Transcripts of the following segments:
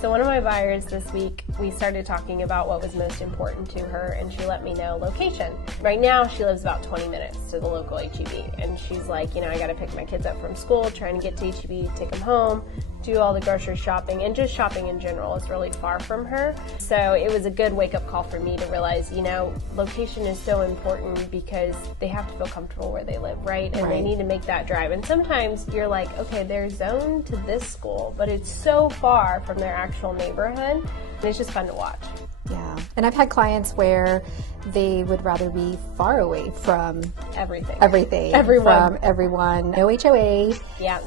So one of my buyers this week, we started talking about what was most important to her, and she let me know location. Right now, she lives about 20 minutes to the local HEB, and she's like, I got to pick my kids up from school, trying to get to HEB, take them home, do all the grocery shopping, and just shopping in general is really far from her. So it was a good wake-up call for me to realize, location is so important because they have to feel comfortable where they live, right? And they need to make that drive. And sometimes you're like, okay, they're zoned to this school, but it's so far from their actual neighborhood, and it's just fun to watch. Yeah, and I've had clients where they would rather be far away from everyone. From everyone. No HOA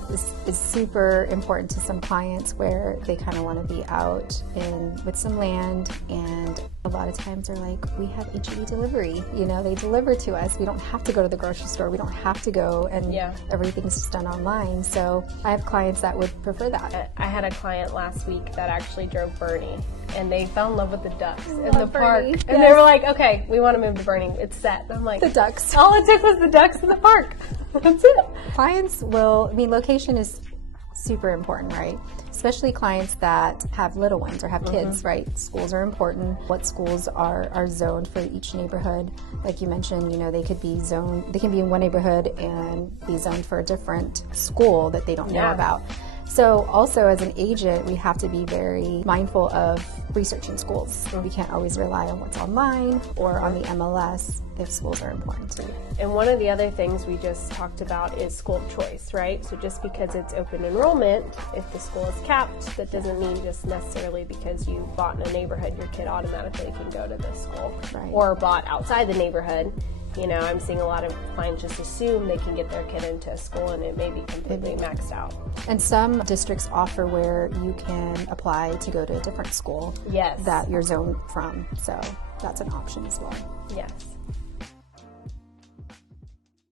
is super important to some clients where they kind of want to be out with some land, and a lot of times they're like, we have HOA delivery. They deliver to us. We don't have to go to the grocery store. We don't have to go, and everything's just done online. So I have clients that would prefer that. I had a client last week that actually drove Bernie, and they fell in love with the ducks in the park. Bernie. And they were like, okay, we want to move to Bernie. It's set. And I'm like, the ducks. All it took was the ducks in the park. That's it. Clients location is super important, right? Especially clients that have little ones or have kids, right? Schools are important. What schools are zoned for each neighborhood. Like you mentioned, they could be zoned, they can be in one neighborhood and be zoned for a different school that they don't know about. So also as an agent, we have to be very mindful of researching schools. We can't always rely on what's online or on the MLS if schools are important too. And one of the other things we just talked about is school of choice, right? So just because it's open enrollment, if the school is capped, that doesn't mean just necessarily because you bought in a neighborhood, your kid automatically can go to this school. Right. Or bought outside the neighborhood. I'm seeing a lot of clients just assume they can get their kid into a school and it may be completely maxed out. And some districts offer where you can apply to go to a different school that you're zoned from. So that's an option as well. Yes.